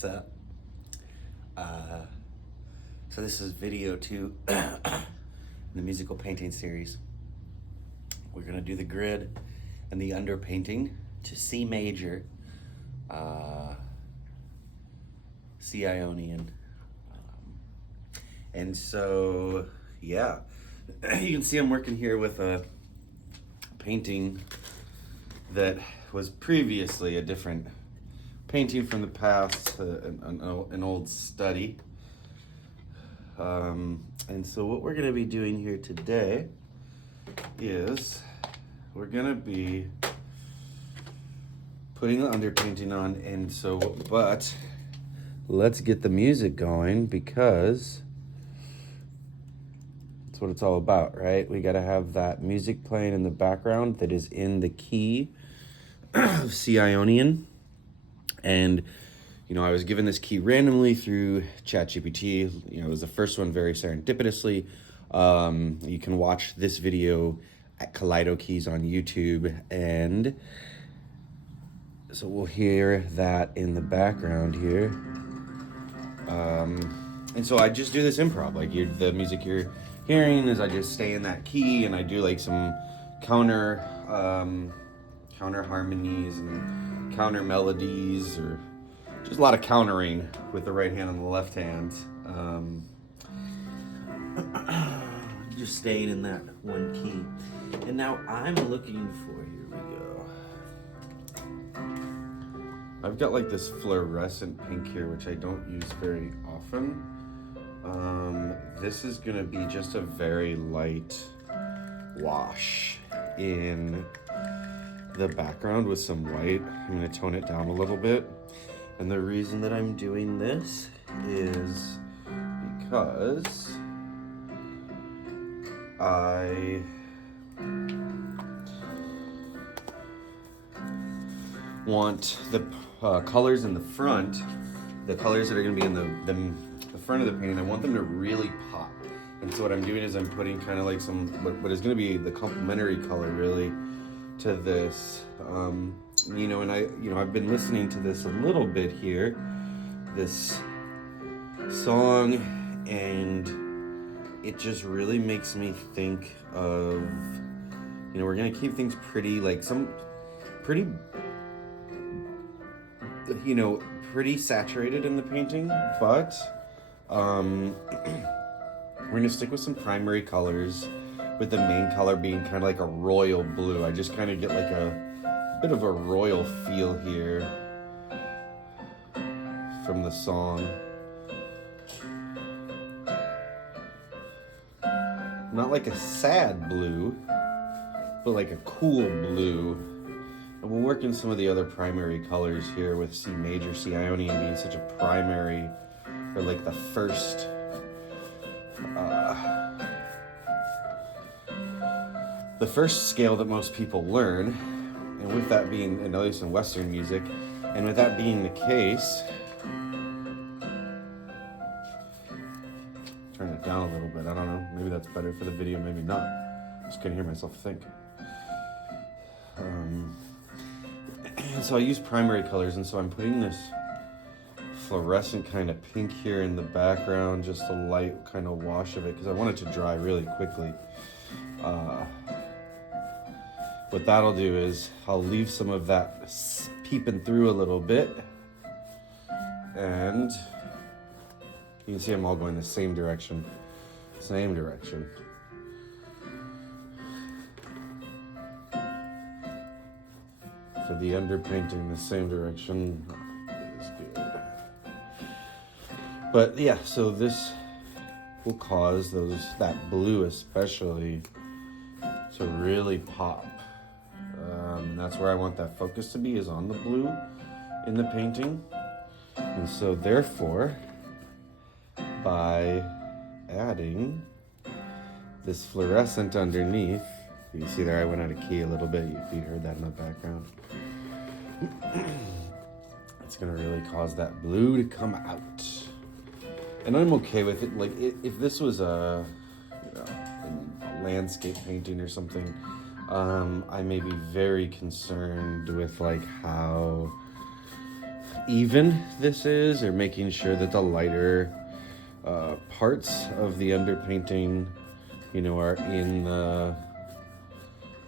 what's up? So this is video 2 in the musical painting series. We're gonna do the grid and the underpainting to C major, C Ionian. And so, yeah, you can see I'm working here with a painting that was previously a different painting from the past, an old study. And so what we're gonna be doing here today is we're gonna be putting the underpainting on, and so, but let's get the music going because that's what it's all about, right? We gotta have that music playing in the background that is in the key of C Ionian. And you know, I was given this key randomly through ChatGPT. You know, it was the first one very serendipitously. You can watch this video at Kaleido Keys on YouTube, and so we'll hear that in the background here. And so I just do this improv, like the music you're hearing is I just stay in that key and I do like some counter harmonies and counter melodies, or just a lot of countering with the right hand and the left hand. Just staying in that one key. And now I'm looking for, here we go. I've got like this fluorescent pink here, which I don't use very often. This is gonna be just a very light wash in the background with some white. I'm gonna tone it down a little bit. And the reason that I'm doing this is because I want the colors in the front, the colors that are going to be in the front of the painting, I want them to really pop. And so what I'm doing is I'm putting kind of like some, what is going to be the complementary color really to this. You know, and I've been listening to this a little bit here, this song, and it just really makes me think of, you know, we're gonna keep things pretty, like some pretty, you know, pretty saturated in the painting, but we're gonna stick with some primary colors, with the main color being kind of like a royal blue. I just kind of get like a bit of a royal feel here from the song. Not like a sad blue, but like a cool blue. And we'll work in some of the other primary colors here with C major, C Ionian being such a primary, or like the first scale that most people learn. And with that being, at least in Western music, and with that being the case, turn it down a little bit. I don't know. Maybe that's better for the video, maybe not. Just couldn't hear myself think. So I use primary colors, and so I'm putting this fluorescent kind of pink here in the background, just a light kind of wash of it, because I want it to dry really quickly. What that'll do is I'll leave some of that peeping through a little bit, and you can see I'm all going the same direction. Same direction. For the underpainting, the same direction is good. But yeah, so this will cause that blue especially to really pop. And that's where I want that focus to be, is on the blue in the painting. And so therefore, by adding this fluorescent underneath, you see there I went out of key a little bit, if you heard that in the background. It's gonna really cause that blue to come out. And I'm okay with it. Like if this was a landscape painting or something, I may be very concerned with like how even this is, or making sure that the lighter parts of the underpainting, you know, are in the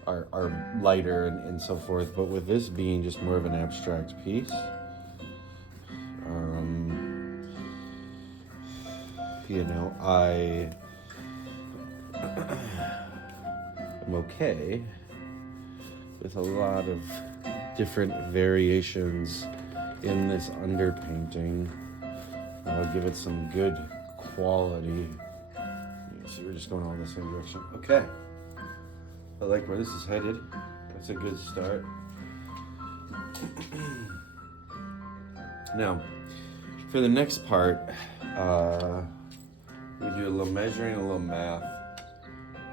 are lighter and so forth. But with this being just more of an abstract piece, you know, I am okay with a lot of different variations in this underpainting. I'll give it some good quality. So we're just going all in the same direction. Okay. I like where this is headed. That's a good start. Now, for the next part, we do a little measuring, a little math,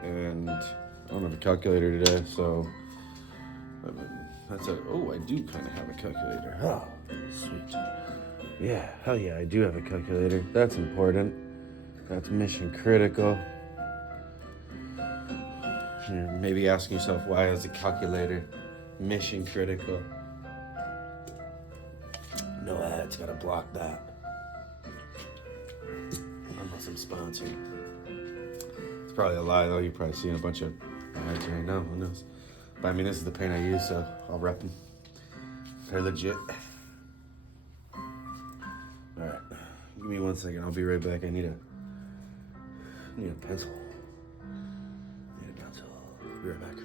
and I don't have a calculator today, so oh, I do kind of have a calculator. Oh, sweet. Yeah, hell yeah, I do have a calculator. That's important. That's mission critical. You're maybe asking yourself, why is a calculator mission critical? No ads, gotta block that. Unless I'm sponsored. It's probably a lie though, you're probably seeing a bunch of ads right now, who knows? But I mean, this is the paint I use, so I'll rep them. They're legit. Alright, give me 1 second, I'll be right back. I need a pencil. Be right back.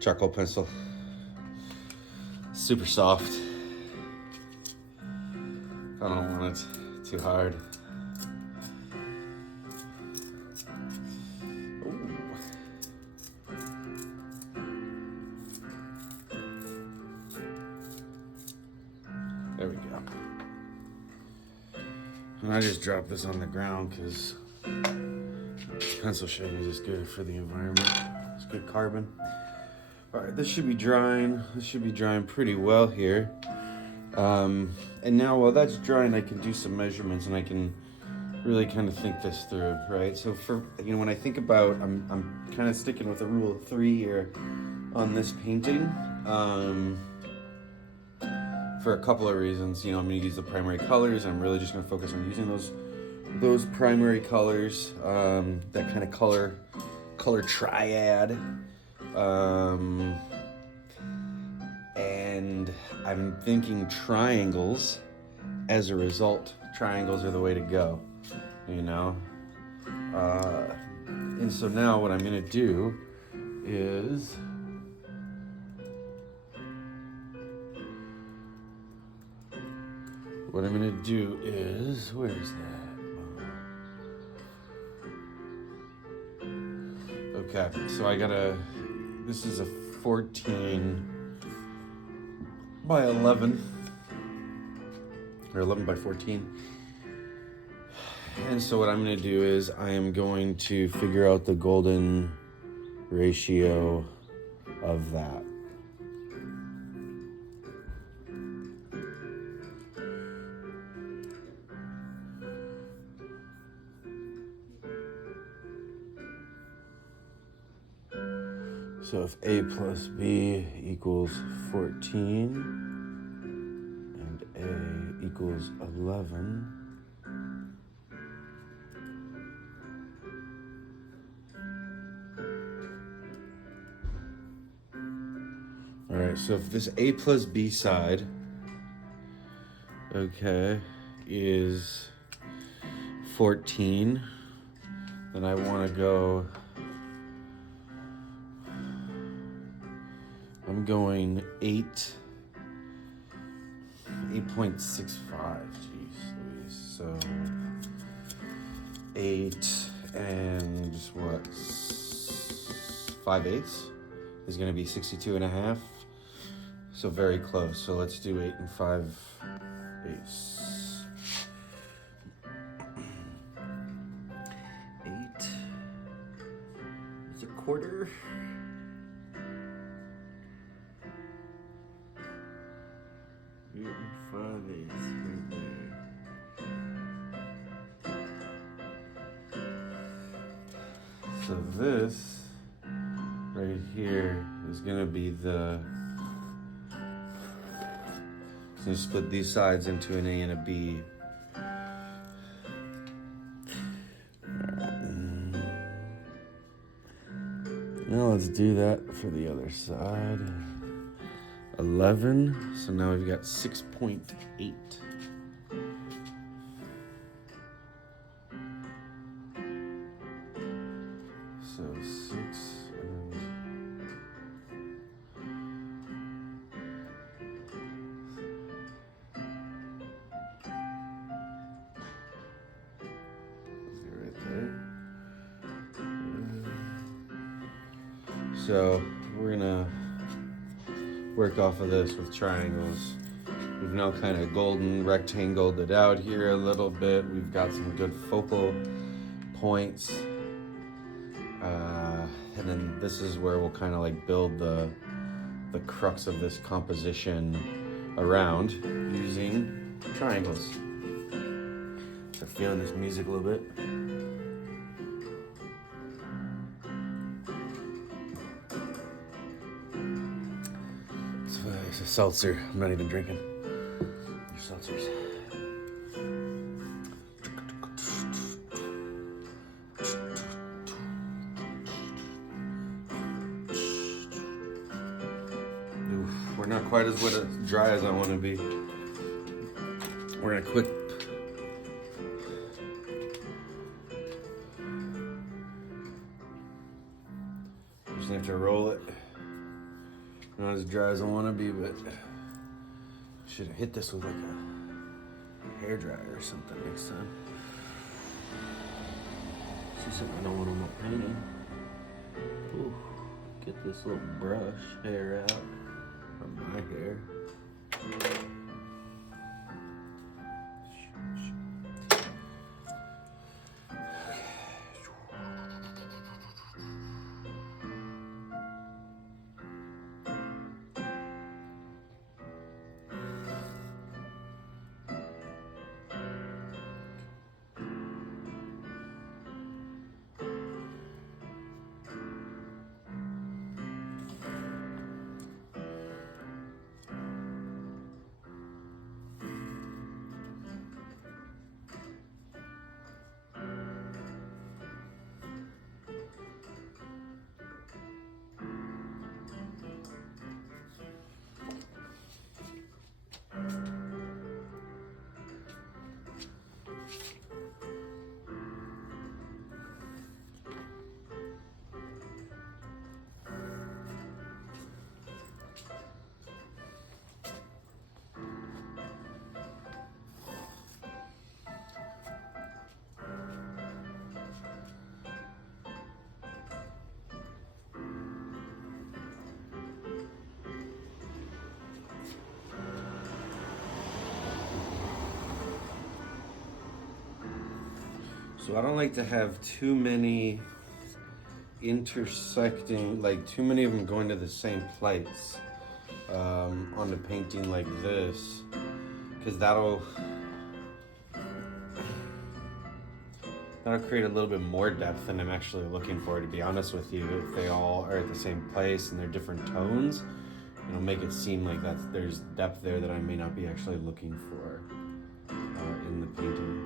Charcoal pencil, super soft. I don't want it too hard. Ooh. There we go. And I just dropped this on the ground because pencil shaving is good for the environment. It's good carbon. All right, this should be drying. This should be drying pretty well here. And now while that's drying, I can do some measurements and I can really kind of think this through, right? So for, you know, when I think about, I'm kind of sticking with a rule of 3 here on this painting, for a couple of reasons. You know, I'm gonna use the primary colors. I'm really just gonna focus on using those primary colors, that kind of color triad. And I'm thinking triangles as a result. Triangles are the way to go, you know? And so now what I'm gonna do is where is that? Okay, so this is a 14 by 11, or 11 by 14. And so what I'm going to do is I am going to figure out the golden ratio of that. So if A plus B equals 14 and A equals 11, all right, so if this A plus B side, okay, is 14, then I want to go, I'm going 8.65, geez Louise. So 8 and what, 5/8 is going to be 62 and a half. So very close. So let's do 8 and 5. Ace. 8 is a quarter. 8 and 5 eighths right there. So this right here is gonna be the. So you split these sides into an A and a B. Now let's do that for the other side. 11. So now we've got 6.8. So 6 and right there. So we're gonna work off of this with triangles. We've now kind of golden rectangled it out here a little bit. We've got some good focal points. And then this is where we'll kind of like build the crux of this composition around using triangles. Start feeling this music a little bit. It's a seltzer. I'm not even drinking. Your seltzers. Oof, we're not quite as wet, as dry as I want to be. We're gonna quick. Just have to roll it. Not as dry as I want to be, but should have hit this with like a hair dryer or something next time. See something I don't want on my painting. Ooh, get this little brush hair out from my hair. So I don't like to have too many intersecting, like too many of them going to the same place on the painting like this, because that'll create a little bit more depth than I'm actually looking for, to be honest with you. If they all are at the same place and they're different tones, it'll make it seem like there's depth there that I may not be actually looking for in the painting.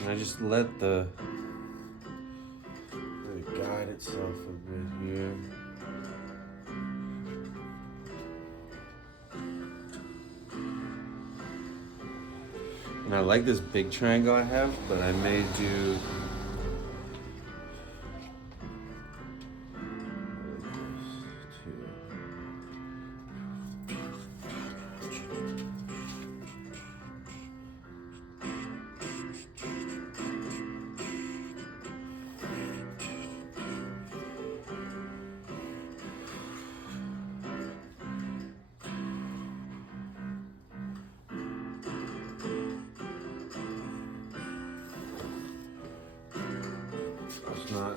And I just let the really guide itself a bit here. And I like this big triangle I have, but I may do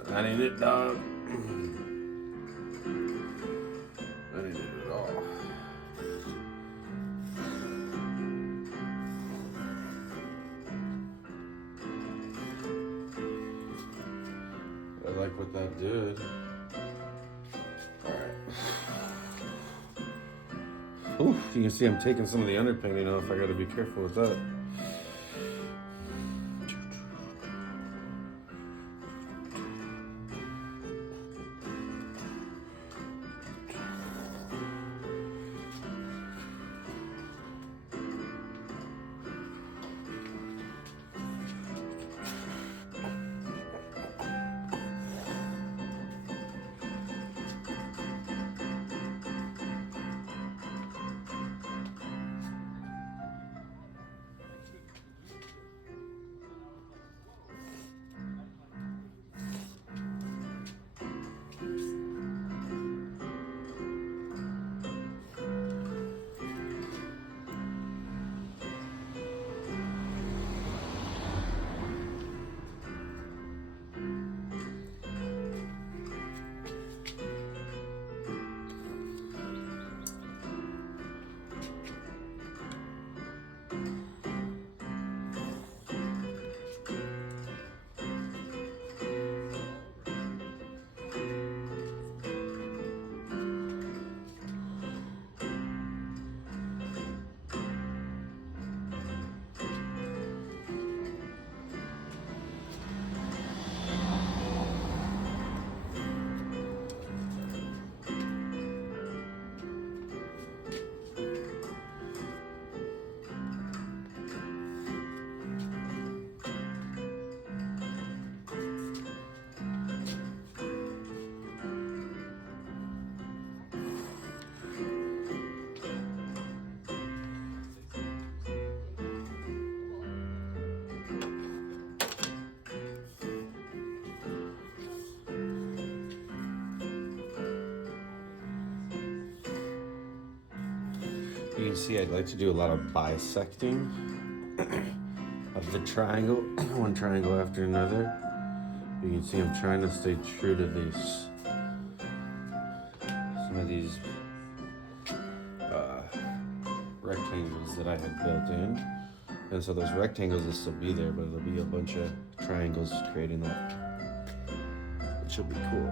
That ain't it, dog. That ain't it at all. I like what that did. Alright. Ooh, you can see I'm taking some of the underpainting off. I gotta be careful with that. You can see I'd like to do a lot of bisecting of the triangle, one triangle after another. You can see I'm trying to stay true to these, some of these rectangles that I had built in. And so those rectangles will still be there, but there'll be a bunch of triangles creating that, which will be cool.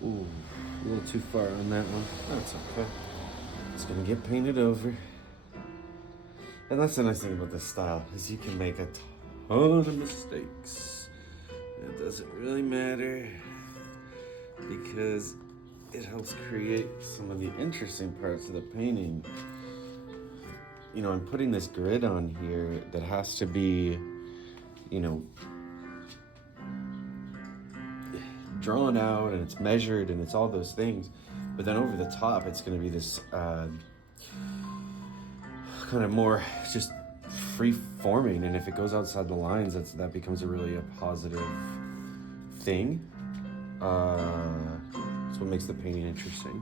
Ooh, a little too far on that one. That's okay. It's gonna get painted over. And that's the nice thing about this style, is you can make a ton of mistakes. It doesn't really matter, because it helps create some of the interesting parts of the painting. You know, I'm putting this grid on here that has to be, you know, drawn out, and it's measured, and it's all those things. But then over the top, it's going to be this kind of more just free forming. And if it goes outside the lines, that becomes a positive thing. It's what makes the painting interesting.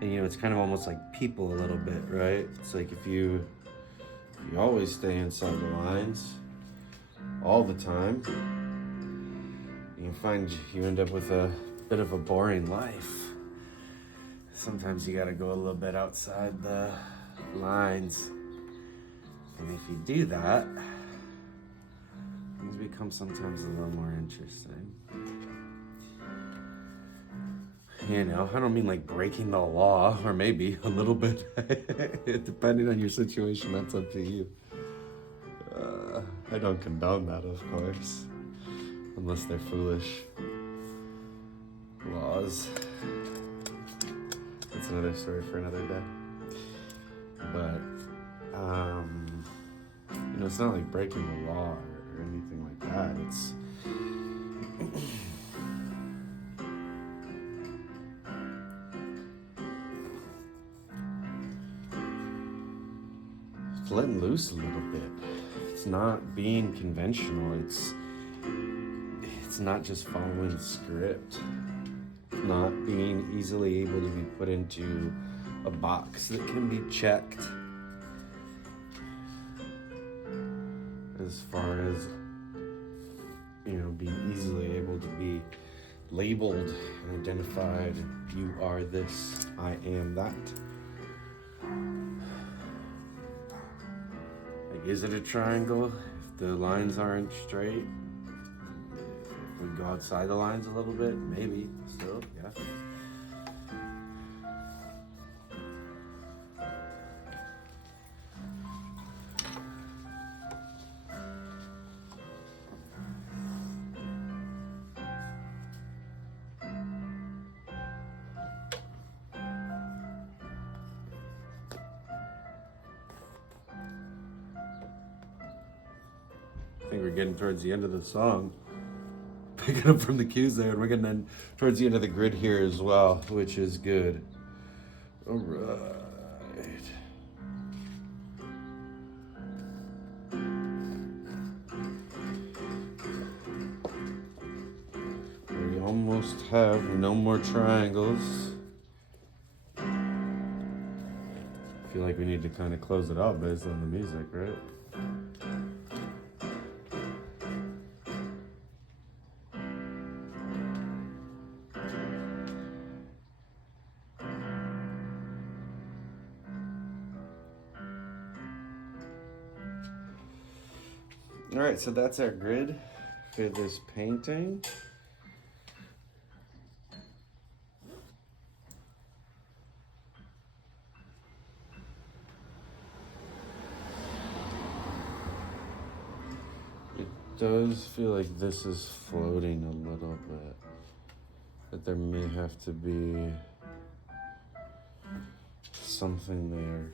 And you know, it's kind of almost like people a little bit, right? It's like if you always stay inside the lines all the time, you find you end up with a bit of a boring life. Sometimes you gotta go a little bit outside the lines. And if you do that, things become sometimes a little more interesting. You know, I don't mean like breaking the law, or maybe a little bit, depending on your situation, that's up to you. I don't condone that, of course, unless they're foolish laws. That's another story for another day. But, you know, it's not like breaking the law or anything like that. It's letting loose a little bit. It's not being conventional. It's not just following the script. Not being easily able to be put into a box that can be checked. as far as, being easily able to be labeled and identified. You are this, I am that. Like, is it a triangle if the lines aren't straight? If we go outside the lines a little bit, maybe. Still, yeah. I think we're getting towards the end of the song. Picking up from the cues there, and we're getting then towards the end of the grid here as well, which is good. All right. We almost have no more triangles. I feel like we need to kind of close it out based on the music, right? All right, so that's our grid for this painting. It does feel like this is floating a little bit, that there may have to be something there.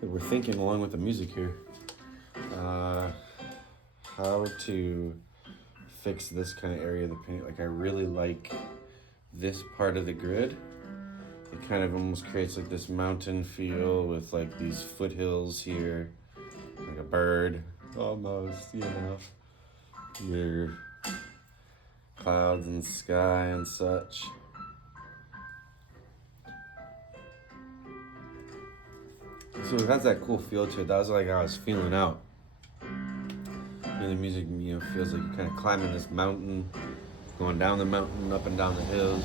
We're thinking along with the music here, how to fix this kind of area of the paint. Like, I really like this part of the grid. It kind of almost creates like this mountain feel with like these foothills here, like a bird almost, your clouds and sky and such. So it has that cool feel to it. That was like how I was feeling out. The music, feels like you're kind of climbing this mountain, going down the mountain, up and down the hills.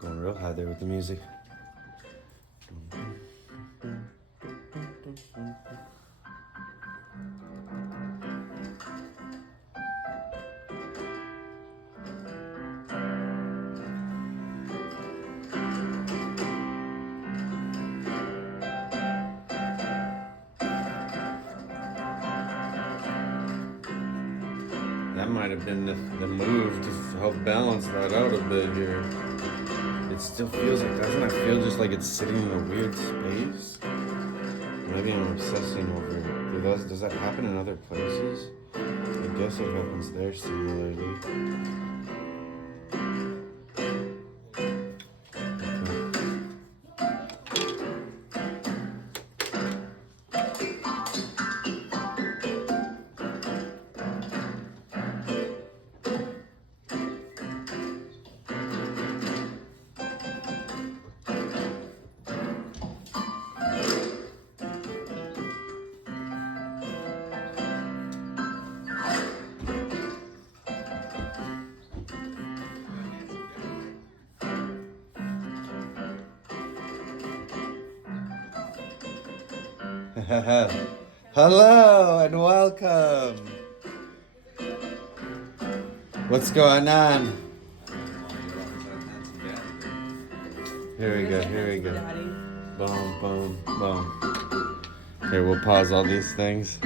Going real high there with the music. That might have been the move to help balance that out a bit here. It still feels like, doesn't it feel just like it's sitting in a weird space? Maybe I'm obsessing over it. Does that happen in other places? I guess it happens there similarly. Hello and welcome. What's going on? Here we go. Here we go. Boom, boom, boom. Here, we'll pause all these things.